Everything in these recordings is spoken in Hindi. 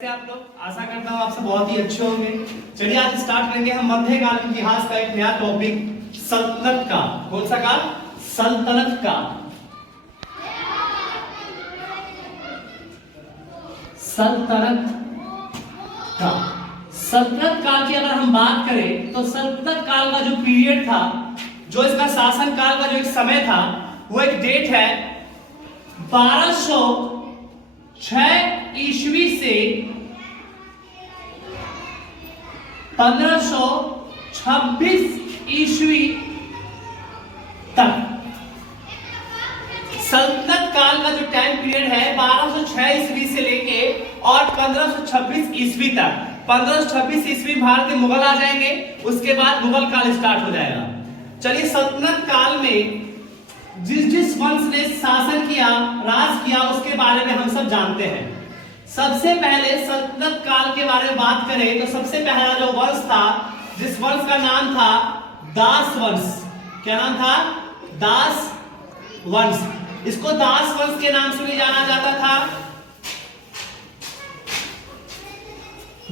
आप लोग आशा करता हूँ आप सब बहुत ही अच्छे होंगे। चलिए आज स्टार्ट करेंगे हम मध्यकाल इतिहास का एक नया टॉपिक सल्तनत का। कौन सा काल? सल्तनत का। सल्तनत का सल्तनत काल की अगर हम बात करें तो सल्तनत काल का जो पीरियड था, जो इसका शासन काल का जो एक समय था, वो एक डेट है 1206 ईस्वी से 1526 ईस्वी तक। सल्तनत काल का जो टाइम पीरियड है 1206 ईस्वी से लेके और 1526 ईस्वी तक। 1526 ईस्वी भारत में मुगल आ जाएंगे, उसके बाद मुगल काल स्टार्ट हो जाएगा। चलिए सल्तनत काल में जिस वंश ने शासन किया, राज किया, उसके बारे में हम सब जानते हैं। सबसे पहले सल्तनत काल के बारे में बात करें तो सबसे पहला जो वंश था, जिस वंश का नाम था दास वंश। क्या नाम था? दास वंश। इसको दास वंश के नाम से भी जाना जाता था,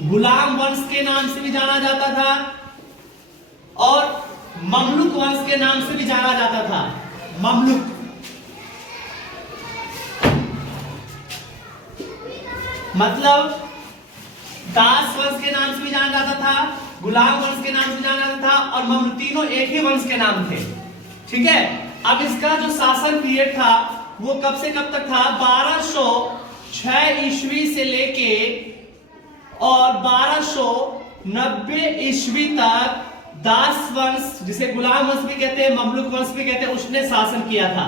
गुलाम वंश के नाम से भी जाना जाता था और ममलुक वंश के नाम से भी जाना जाता था। ममलुक मतलब दास वंश के नाम से भी जाना जाता था, गुलाम वंश के नाम से जाना जाता था और ममलुक, तीनों एक ही वंश के नाम थे। ठीक है। अब इसका जो शासन पीरियड था वो कब से कब तक था? 1206 ईस्वी से लेके और 1290 ईस्वी तक दास वंश, जिसे गुलाम वंश भी कहते हैं, ममलुक वंश भी कहते हैं, उसने शासन किया था।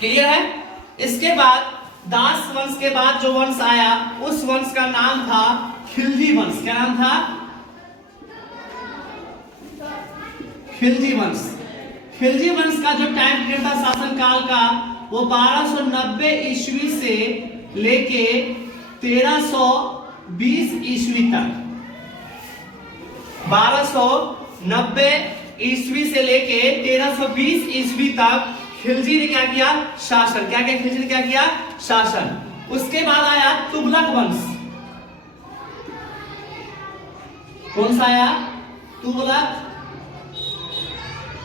क्लियर है? इसके बाद दास वंश के बाद जो वंश आया, उस वंश का नाम था खिलजी वंश। क्या नाम था? खिलजी वंश। खिलजी वंश का जो टाइम पीरियड था शासन काल का, वो 1290 ईस्वी से लेके 1320 ईस्वी तक। 1290 ईस्वी से लेके 1320 ईस्वी तक खिलजी ने क्या किया? शासन। क्या क्या खिलजी ने क्या किया? शासन। उसके बाद आया तुगलक वंश। कौन सा आया? तुगलक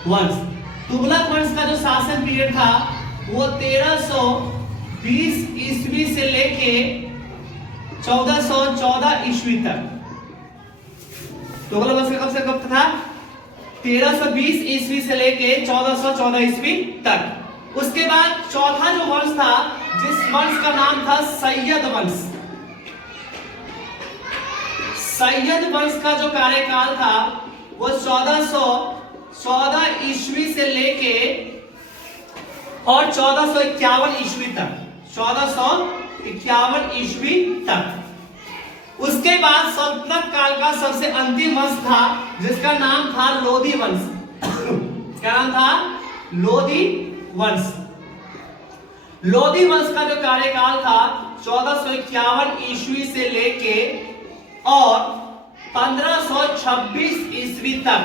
वंश। तुगलक वंश का जो शासन पीरियड था वो 1320 ईस्वी से लेके 1414 ईस्वी तक। तुगलक वंश कब से कब था? 1320 ईस्वी से लेके 1414 ईस्वी तक। उसके बाद चौथा जो वंश था, जिस वंश का नाम था सैयद वंश। सैयद वंश का जो कार्यकाल था वो 1414 ईस्वी से लेके और 1451 ईस्वी तक। 1451 ईस्वी तक। उसके बाद सल्तनत काल का सबसे अंतिम वंश था, जिसका नाम था लोधी वंश। क्या नाम था? लोधी वंश। लोधी वंश का जो कार्यकाल था 1451 ईस्वी से लेके और 1526 ईस्वी तक।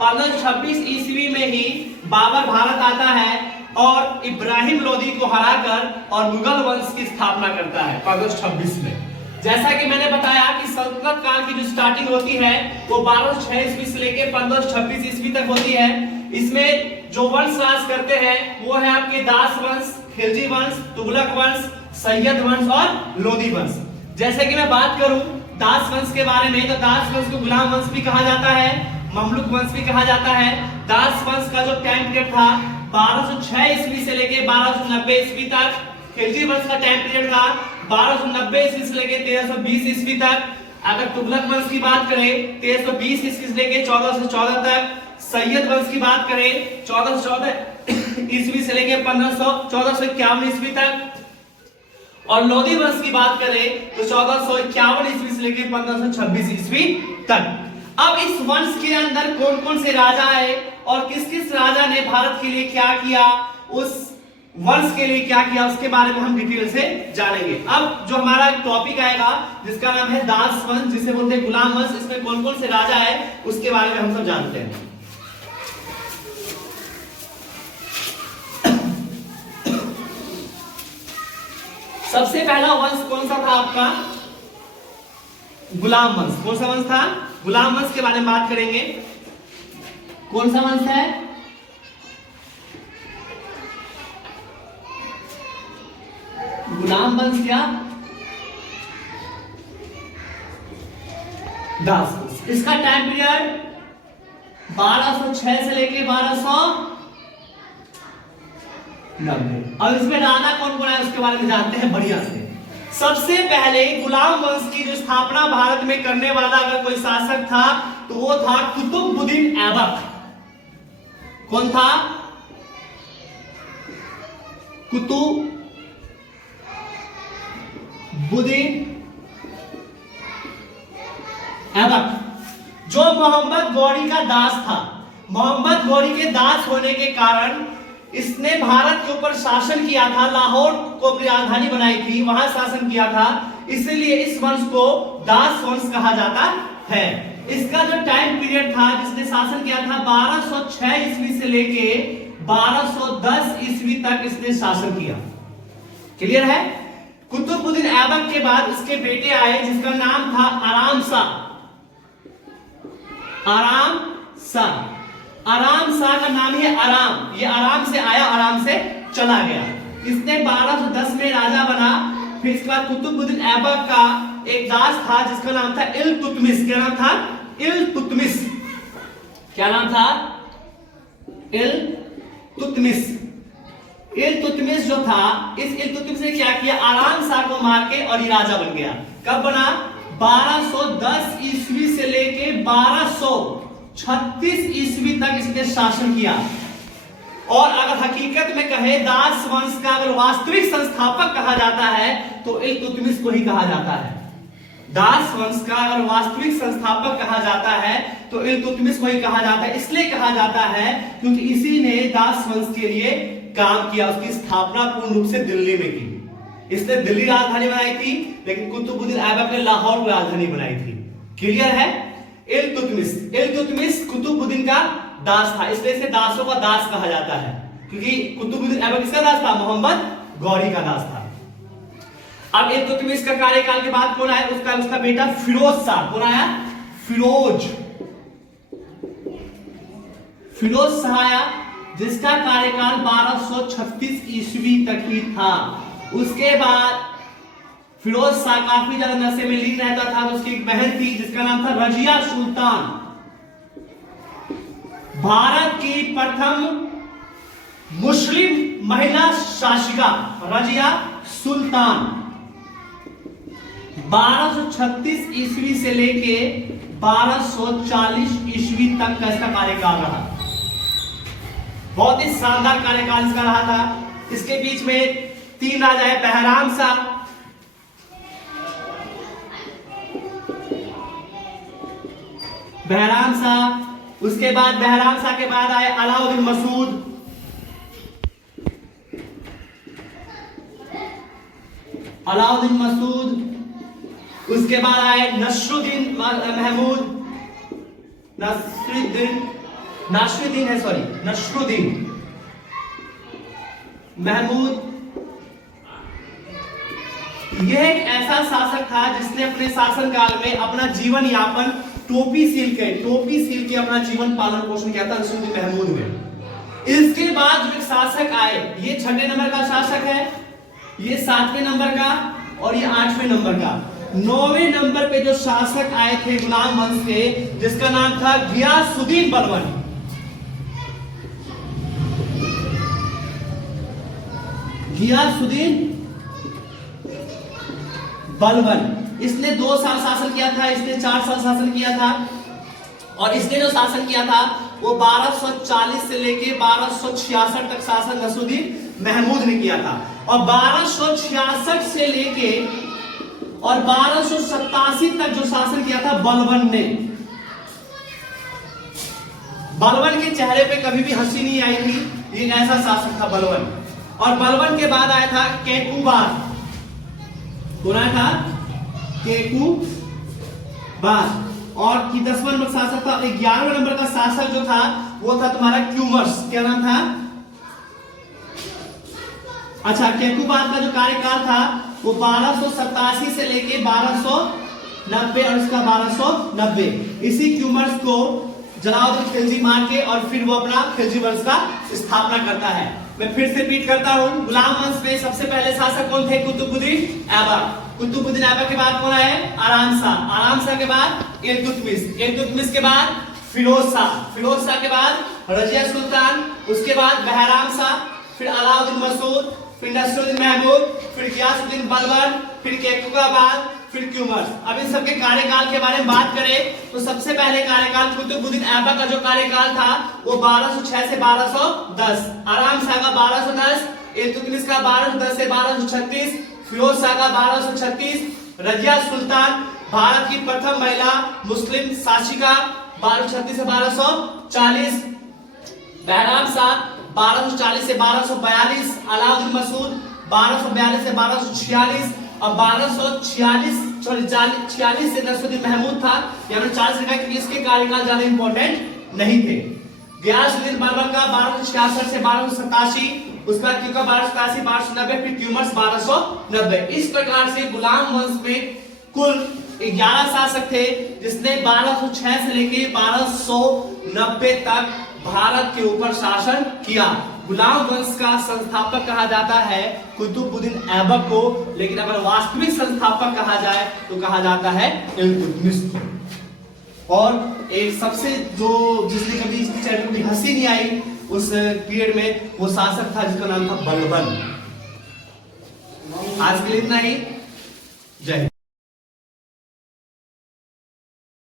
1526 ईस्वी में ही बाबर भारत आता है और इब्राहिम लोधी को हराकर और मुगल वंश की स्थापना करता है 1526 में। जैसा कि मैंने बताया कि सल्तनत काल की जो स्टार्टिंग होती है वो 1206 ईस्वी से लेके 1526 ईस्वी तक होती है। इसमें जो वंश राज करते हैं वो है आपके दास वंश, खिलजी वंश, तुगलक वंश, सैयद वंश और लोधी वंश। जैसे कि मैं बात करूं दास वंश के बारे में, तो दास वंश को गुलाम वंश भी कहा जाता है, ममलुक वंश भी कहा जाता है। दास वंश का जो टाइम पीरियड था 1206 ईस्वी से लेके 1290 ईस्वी तक। खिलजी वंश का टाइम पीरियड था 1290 ईस्वी से लेके 1320 ईस्वी तक। अगर तुगलक वंश की बात करें 1320 ईस्वी से लेके 1414 तक। सैयद वंश की बात करें 1414 ईस्वी से लेके 1451 ईस्वी तक। और लोधी वंश की बात करें तो 1451 ईस्वी से लेके 1526 ईस्वी तक। अब इस वंश के अंदर कौन कौन से राजा आए और किस किस राजा ने भारत के लिए क्या किया, उस वंश के लिए क्या किया, उसके बारे में हम डिटेल से जानेंगे। अब जो हमारा टॉपिक आएगा जिसका नाम है दास वंश, जिसे बोलते हैं गुलाम वंश, इसमें कौन कौन से राजा है उसके बारे में हम सब जानते हैं। सबसे पहला वंश कौन सा था आपका? गुलाम वंश। कौन सा वंश था? गुलाम वंश के बारे में बात करेंगे। कौन सा वंश है? गुलाम वंश क्या? दास वंश। इसका टाइम पीरियड 1206 से लेके 1290। अब इसमें राजा कौन कौन है उसके बारे में जानते हैं बढ़िया से। सबसे पहले गुलाम वंश की जो स्थापना भारत में करने वाला अगर कोई शासक था तो वो था कुतुबुद्दीन ऐबक। कौन था? कुतुबुद्दीन ऐबक, जो मोहम्मद गौरी का दास था। मोहम्मद गौरी के दास होने के कारण इसने भारत के ऊपर शासन किया था, लाहौर को अपनी राजधानी बनाई थी, वहां शासन किया था, इसलिए इस वंश को दास वंश कहा जाता है। इसका जो टाइम पीरियड था जिसने शासन किया था 1206 ईस्वी से लेके 1210 ईस्वी तक इसने शासन किया। क्लियर है? कुतुबुद्दीन ऐबक के बाद इसके बेटे आए जिसका नाम था आराम शाह। आराम शाह, आराम शाह का नाम है आराम, ये आराम से आया आराम से चला गया। इसने 1210 में राजा बना। फिर इसके बाद कुतुबुद्दीन ऐबक का एक दास था जिसका नाम था इल्तुतमिश। क्या नाम था? इल्तुतमिश। क्या नाम था? इल्तुतमिश। इल्तुतमिश जो था, इस इल्तुतमिश ने क्या किया? आराम शाह को मार के और ये राजा बन गया। कब बना? 1210 ईस्वी से लेके 1236 ईस्वी तक इसने शासन किया। और अगर हकीकत में कहे दास वंश का अगर वास्तविक संस्थापक कहा जाता है तो इल्तुतमिश को ही कहा जाता है। दास वंश का अगर वास्तविक संस्थापक कहा जाता है तो इल्तुतमिश को ही कहा जाता है। इसलिए कहा जाता है क्योंकि इसी ने दास वंश के लिए काम किया। उसकी स्थापना पूर्ण रूप से दिल्ली में की। इसने दिल्ली राजधानी बनाई थी, लेकिन कुतुबुद्दीन ऐबक ने लाहौर की राजधानी बनाई थी। क्लियर है? इल्तुतमिश, इल्तुतमिश कुतुबुद्दीन का दास था, इसलिए इसे दासों का दास कहा जाता है, क्योंकि कुतुबुद्दीन ऐबक किसका दास था? मोहम्मद गौरी का दास था। अब इल्तुतमिश का कार्यकाल के बाद कौन आया? उसका बेटा फिरोज शाह। कौन आया? फिरोज शाह आया, जिसका कार्यकाल 1236 ईस्वी तक ही था। उसके बाद फिरोज शाह काफी ज्यादा नशे में लीन रहता था। तो उसकी एक बहन थी जिसका नाम था रजिया सुल्तान। भारत की प्रथम मुस्लिम महिला शासिका रजिया सुल्तान 1236 ईस्वी से लेके 1240 ईस्वी तक का इसका कार्यकाल रहा। बहुत ही शानदार कार्यकाल इसका रहा था। इसके बीच में 3 राजा है। बहराम शाह, बहराम शाह, उसके बाद बहराम शाह के बाद आए अलाउद्दीन मसूद, अलाउद्दीन मसूद, उसके बाद आए नसरुद्दीन महमूद, नसरुद्दीन महमूद। यह एक ऐसा शासक था जिसने अपने शासनकाल में अपना जीवन यापन टोपी सील के अपना जीवन पालन पोषण किया था नसरुद्दीन महमूद में। इसके बाद जो एक शासक आए, ये 6वें नंबर का शासक है, ये 7वें नंबर का और ये 8वें नंबर का। 9वें नंबर पे जो शासक आए थे गुलाम वंश के, जिसका नाम था गियासुद्दीन बलबन। गियासुद्दीन बलबन, इसने 2 साल शासन किया था, इसने 4 साल शासन किया था। और इसने जो शासन किया था वो 1240 से लेके 1266 तक शासन नसरुद्दीन महमूद ने किया था। और 1266 से लेके और 1287 तक जो शासन किया था बलबन ने। बलबन के चेहरे पे कभी भी हंसी नहीं आई थी, ये ऐसा शासक था बलबन। और बलबन के बाद आया था केकूबाद। कौन आया था? केकूबाद। और 10वां नंबर शासक था। 11वें नंबर का शासक जो था वो था तुम्हारा क्यूमर्स। क्या नाम था? अच्छा, केकूबाद का जो कार्यकाल था वो 1287 से लेके 1290 और इसका 1290। इसी क्यूमर्स को जलालुद्दीन खिलजी मार के और फिर वो अपना खिलजी वंश का स्थापना करता है। मैं फिर से रिपीट करता हूँ, गुलाम वंश में सबसे पहले शासक कौन थे? कुतुबुद्दीन ऐबक। कुतुबुद्दीन ऐबक के बाद कौन आए? आराम शाह। आराम शाह के बाद इल्तुतमिश। इल्तुतमिश के बाद फिरोज शाह। फिरोज शाह के बाद रजिया सुल्तान। उसके बाद बहराम शाह, फिर अलाउद्दीन मसूद, फिर नसरुद्दीन महमूद, फिर गियासुद्दीन बलबन, फिर केकुकाबाद, फिर क्यूमर्स। अब इन सबके कार्यकाल के बारे में बात करें तो सबसे पहले कार्यकाल कुतुबुद्दीन ऐबक का जो कार्यकाल था वो 1206 से 1210, आराम शाह का 1210, इल्तुतमिश का 1210 से 1236, फिरोज शाह का 1236, रजिया सुल्तान भारत की प्रथम महिला मुस्लिम शासिका 1236 से 1240, बहराम शाह 1240 से 1242, अलाउद्दीन मसूद 1242 से 1246 और 1246 से नसरुद्दीन महमूद था। यहाँ 40 लिखा क्योंकि इसके कार्यकाल ज्यादा इंपॉर्टेंट नहीं थे। गियासुद्दीन बलबन का 1266 से 1287, उसके बाद क्योंकि 1287 1290, फिर क्यूमर्स 1290। इस प्रकार से गुलाम वंश में कुल 11 शासक थे जिसने 1206 से लेके 1290 तक भारत के ऊपर शासन किया। गुलाम वंश का संस्थापक कहा जाता है कुतुबुद्दीन ऐबक को, लेकिन अगर वास्तविक संस्थापक कहा जाए तो कहा जाता है इल्तुतमिश को। और एक सबसे जो जिसने कभी चैनल में हंसी नहीं आई उस पीरियड में वो शासक था जिसका नाम था बलबन। आज के लिए इतना ही। जय हिंद।